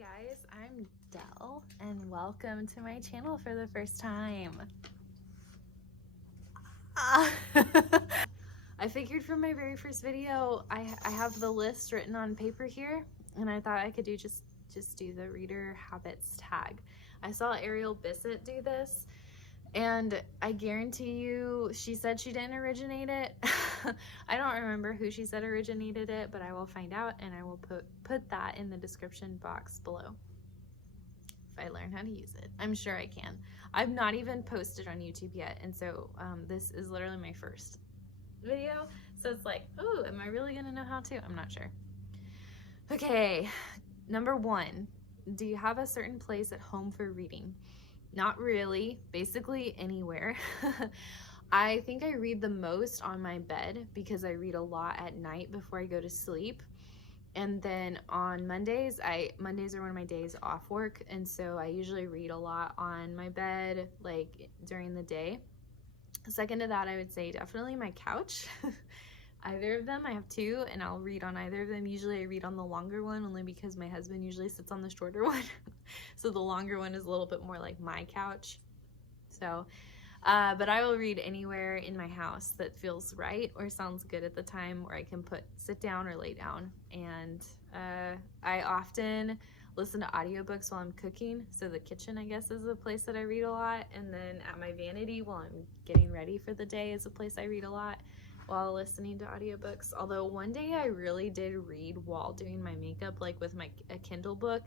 guys, I'm Dell and welcome to my channel for the first time. I figured for my very first video, I have the list written on paper here, and I thought I could just do the reader habits tag. I saw Ariel Bissett do this, and I guarantee you she said she didn't originate it. I don't remember who she said originated it, but I will find out and I will put that in the description box below if I learn how to use it. I'm sure I can. I've not even posted on YouTube yet, and so this is literally my first video, so it's like, oh, am I really gonna know how to? I'm not sure. Okay, number 1, do you have a certain place at home for reading? Not really, basically anywhere. I think I read the most on my bed because I read a lot at night before I go to sleep. And then on Mondays are one of my days off work, and so I usually read a lot on my bed, like during the day. Second to that, I would say definitely my couch. Either of them, I have 2, and I'll read on either of them. Usually I read on the longer one only because my husband usually sits on the shorter one. So the longer one is a little bit more like my couch. So but I will read anywhere in my house that feels right or sounds good at the time, where I can sit down or lay down. And I often listen to audiobooks while I'm cooking, so the kitchen, I guess, is a place that I read a lot. And then at my vanity while I'm getting ready for the day is a place I read a lot while listening to audiobooks. Although one day I really did read while doing my makeup, like with a Kindle book.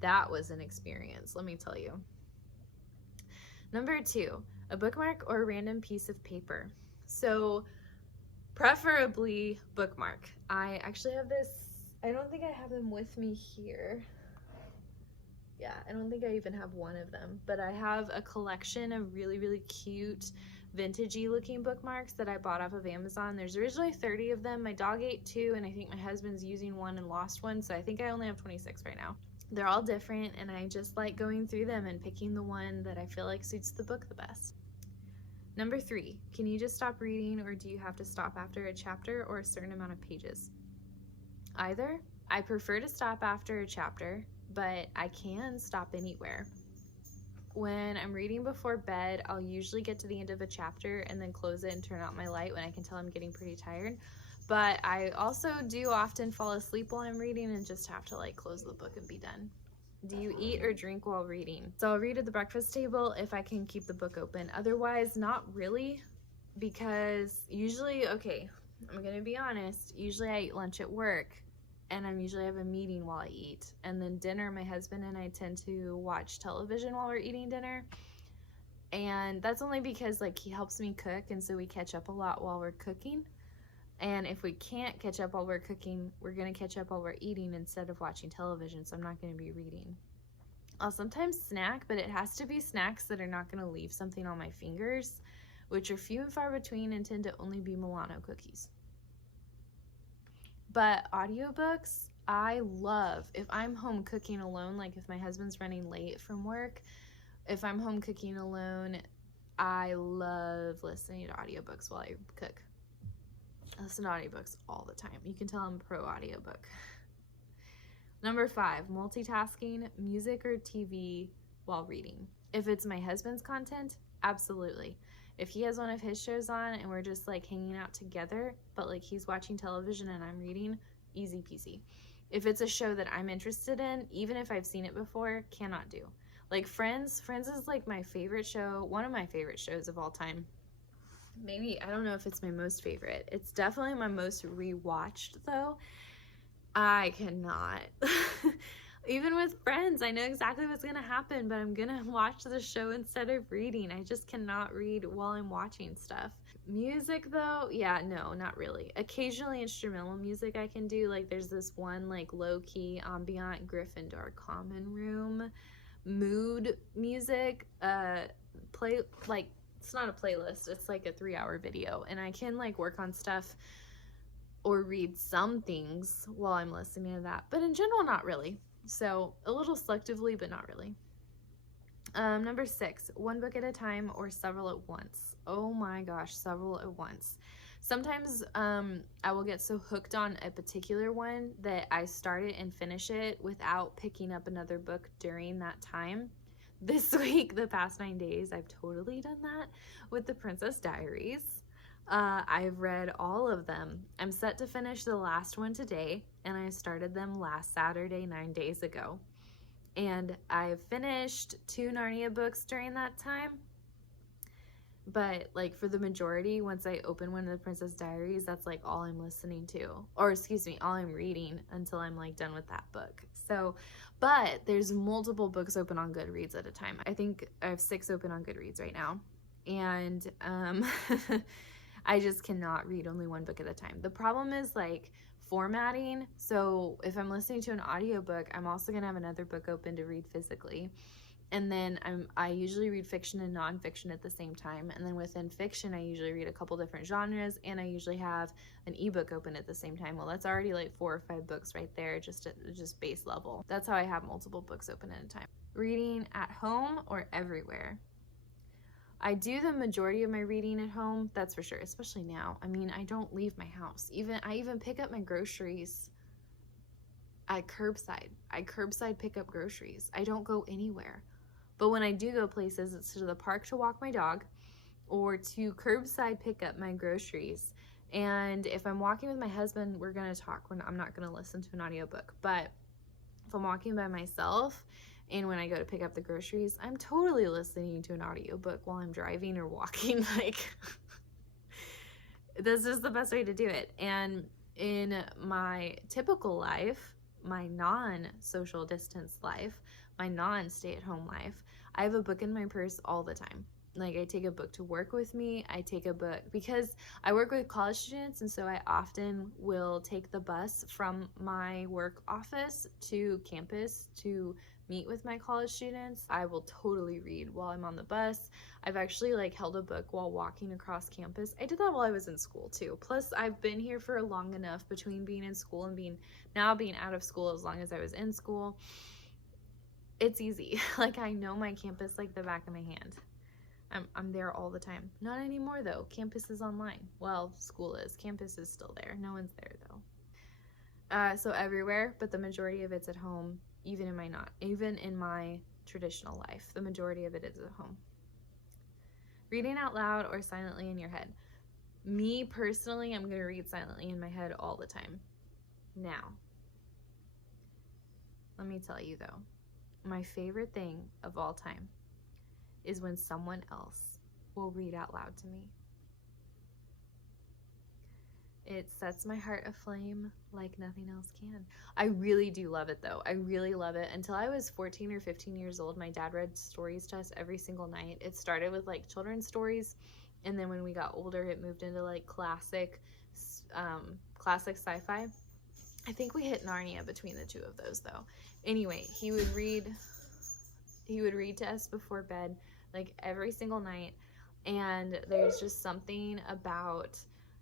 That was an experience, let me tell you. Number 2, a bookmark or a random piece of paper. So preferably bookmark. I actually have this, I don't think I have them with me here. Yeah, I don't think I even have one of them, but I have a collection of really, really cute vintagey looking bookmarks that I bought off of Amazon. There's originally 30 of them. My dog ate 2, and I think my husband's using one and lost one, so I think I only have 26 right now. They're all different, and I just like going through them and picking the one that I feel like suits the book the best. Number 3, can you just stop reading, or do you have to stop after a chapter or a certain amount of pages? Either. I prefer to stop after a chapter, but I can stop anywhere. When I'm reading before bed, I'll usually get to the end of a chapter and then close it and turn out my light when I can tell I'm getting pretty tired. But I also do often fall asleep while I'm reading and just have to like close the book and be done. Do you eat or drink while reading? So I'll read at the breakfast table if I can keep the book open. Otherwise, not really, because usually, okay, I'm gonna be honest, usually I eat lunch at work, and I usually have a meeting while I eat. And then dinner, my husband and I tend to watch television while we're eating dinner. And that's only because like he helps me cook, and so we catch up a lot while we're cooking. And if we can't catch up while we're cooking, we're gonna catch up while we're eating instead of watching television, so I'm not gonna be reading. I'll sometimes snack, but it has to be snacks that are not gonna leave something on my fingers, which are few and far between and tend to only be Milano cookies. But audiobooks, I love. If I'm home cooking alone, like if my husband's running late from work, if I'm home cooking alone, I love listening to audiobooks while I cook. I listen to audiobooks all the time. You can tell I'm pro audiobook. Number 5, multitasking, music or TV while reading. If it's my husband's content, absolutely. If he has one of his shows on and we're just like hanging out together, but like he's watching television and I'm reading, easy peasy. If it's a show that I'm interested in, even if I've seen it before, cannot do. Like Friends is like my favorite show, one of my favorite shows of all time. Maybe, I don't know if it's my most favorite. It's definitely my most rewatched though. I cannot. Even with Friends, I know exactly what's gonna happen, but I'm gonna watch the show instead of reading. I just cannot read while I'm watching stuff. Music though, yeah, no, not really. Occasionally instrumental music I can do. Like there's this one like low-key ambient Gryffindor common room mood music play, like it's not a playlist, it's like a 3-hour video, and I can like work on stuff or read some things while I'm listening to that, but in general not really. So a little selectively, but not really. Number 6, one book at a time or several at once. Oh my gosh, several at once. Sometimes I will get so hooked on a particular one that I start it and finish it without picking up another book during that time. This week, the past 9 days, I've totally done that with the Princess Diaries. I've read all of them. I'm set to finish the last one today, and I started them last Saturday, 9 days ago. And I've finished 2 Narnia books during that time. But like for the majority, once I open one of the Princess Diaries, that's like all I'm listening to, or excuse me, all I'm reading until I'm like done with that book. So, but there's multiple books open on Goodreads at a time. I think I have 6 open on Goodreads right now. And I just cannot read only one book at a time. The problem is like formatting. So if I'm listening to an audiobook, I'm also gonna have another book open to read physically. And then I usually read fiction and nonfiction at the same time. And then within fiction, I usually read a couple different genres, and I usually have an ebook open at the same time. Well, that's already like 4 or 5 books right there, just base level. That's how I have multiple books open at a time. Reading at home or everywhere? I do the majority of my reading at home, that's for sure, especially now. I mean, I don't leave my house. I even pick up my groceries at curbside. I curbside pick up groceries. I don't go anywhere. But when I do go places, it's to the park to walk my dog or to curbside pick up my groceries. And if I'm walking with my husband, we're going to talk. I'm not going to listen to an audiobook. But if I'm walking by myself and when I go to pick up the groceries, I'm totally listening to an audiobook while I'm driving or walking. Like, this is the best way to do it. And in my typical life, my non-social distance life, my non-stay-at-home life, I have a book in my purse all the time. Like, I take a book to work with me. I take a book because I work with college students, and so I often will take the bus from my work office to campus to meet with my college students. I will totally read while I'm on the bus. I've actually like held a book while walking across campus. I did that while I was in school too. Plus, I've been here for long enough between being in school and being out of school as long as I was in school. It's easy. Like, I know my campus like the back of my hand. I'm there all the time. Not anymore though. Campus is online. Well, school is. Campus is still there. No one's there though. So everywhere, but the majority of it's at home. Even in my traditional life, the majority of it is at home. Reading out loud or silently in your head? Me personally, I'm going to read silently in my head all the time. Now, let me tell you though, my favorite thing of all time is when someone else will read out loud to me. It sets my heart aflame like nothing else can. I really do love it though. I really love it. Until I was 14 or 15 years old, my dad read stories to us every single night. It started with like children's stories, and then when we got older, it moved into like classic sci-fi. I think we hit Narnia between the two of those though. Anyway, he would read to us before bed like every single night, and there's just something about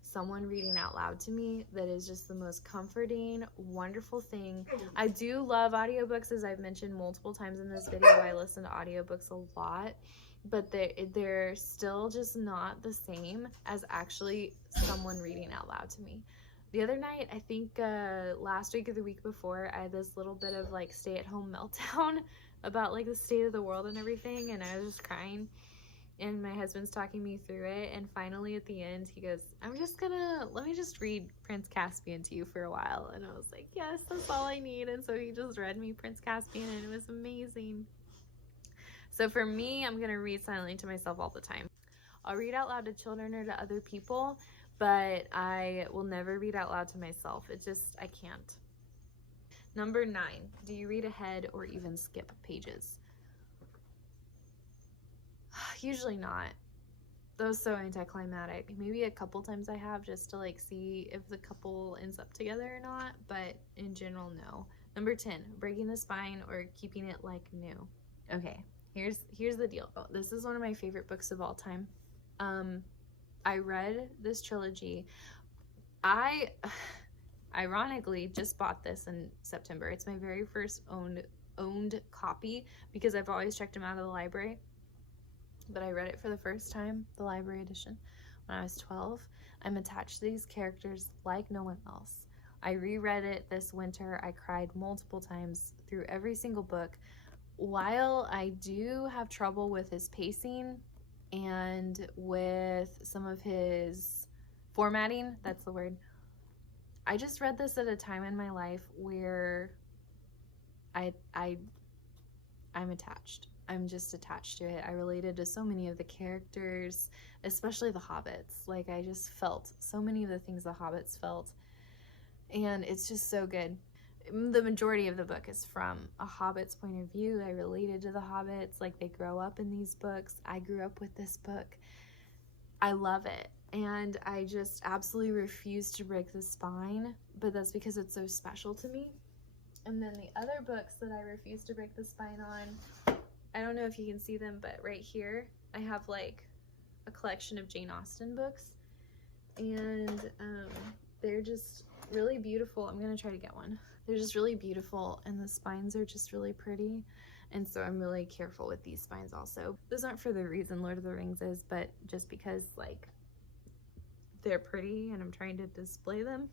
someone reading out loud to me that is just the most comforting, wonderful thing. I do love audiobooks, as I've mentioned multiple times in this video. I listen to audiobooks a lot, but they're still just not the same as actually someone reading out loud to me. The other night, I think last week or the week before, I had this little bit of like stay-at-home meltdown about like the state of the world and everything, and I was just crying. And my husband's talking me through it, and finally at the end he goes, let me just read Prince Caspian to you for a while. And I was like, yes, that's all I need. And so he just read me Prince Caspian, and it was amazing. So for me, I'm gonna read silently to myself all the time. I'll read out loud to children or to other people, but I will never read out loud to myself. I can't. Number 9, do you read ahead or even skip pages? Usually not. That was so anticlimactic. Maybe a couple times I have, just to like see if the couple ends up together or not, but in general, no. Number 10, breaking the spine or keeping it like new. Okay, here's the deal. Oh, this is one of my favorite books of all time. I read this trilogy. I ironically just bought this in September. It's my very first owned copy because I've always checked them out of the library. But I read it for the first time, the library edition, when I was 12. I'm attached to these characters like no one else. I reread it this winter. I cried multiple times through every single book. While I do have trouble with his pacing and with some of his formatting, that's the word, I just read this at a time in my life where I'm attached. I'm just attached to it. I related to so many of the characters, especially the hobbits. Like, I just felt so many of the things the hobbits felt, and it's just so good. The majority of the book is from a hobbit's point of view. I related to the hobbits, like they grow up in these books. I grew up with this book. I love it, and I just absolutely refuse to break the spine, but that's because it's so special to me. And then the other books that I refuse to break the spine on, I don't know if you can see them, but right here I have like a collection of Jane Austen books, and they're just really beautiful. I'm gonna try to get one. They're just really beautiful, and the spines are just really pretty, and so I'm really careful with these spines also. Those aren't for the reason Lord of the Rings is, but just because like they're pretty and I'm trying to display them.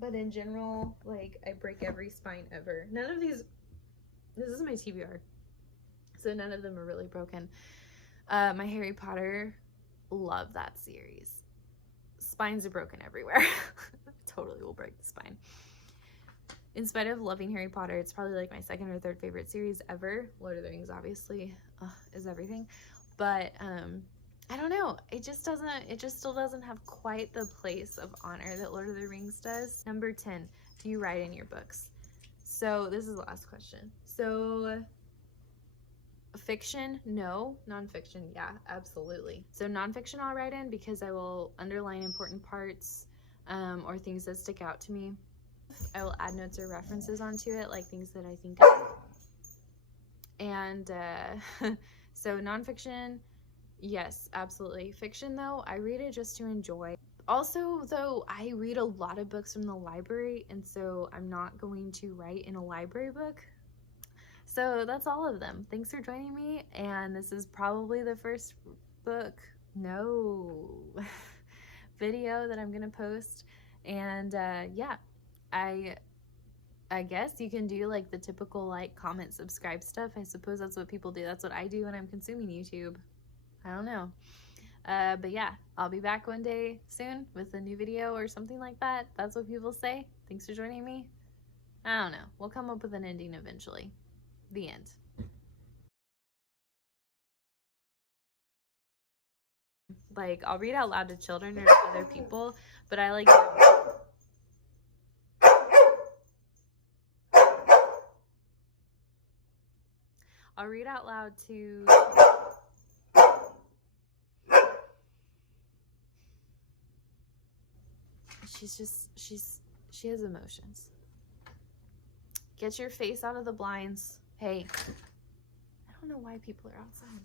But in general, like, I break every spine ever. None of these, this is my TBR, so none of them are really broken. My Harry Potter, love that series. Spines are broken everywhere. Totally will break the spine. In spite of loving Harry Potter, it's probably like my second or third favorite series ever. Lord of the Rings obviously is everything, but I don't know, it just still doesn't have quite the place of honor that Lord of the Rings does. Number 10, do you write in your books? So this is the last question. So fiction, no. Nonfiction, yeah, absolutely. So nonfiction I'll write in because I will underline important parts or things that stick out to me. I will add notes or references onto it, like things that I think of. And so nonfiction, yes, absolutely. Fiction, though, I read it just to enjoy. Also, though, I read a lot of books from the library, and so I'm not going to write in a library book. So that's all of them. Thanks for joining me, and this is probably the first video that I'm gonna post. And yeah, I guess you can do like the typical like, comment, subscribe stuff. I suppose that's what people do. That's what I do when I'm consuming YouTube. I don't know. But yeah, I'll be back one day soon with a new video or something like that. That's what people say. Thanks for joining me. I don't know. We'll come up with an ending eventually. The end. Like, I'll read out loud to children or to other people, but I like... I'll read out loud to... She has emotions. Get your face out of the blinds. Hey, I don't know why people are outside.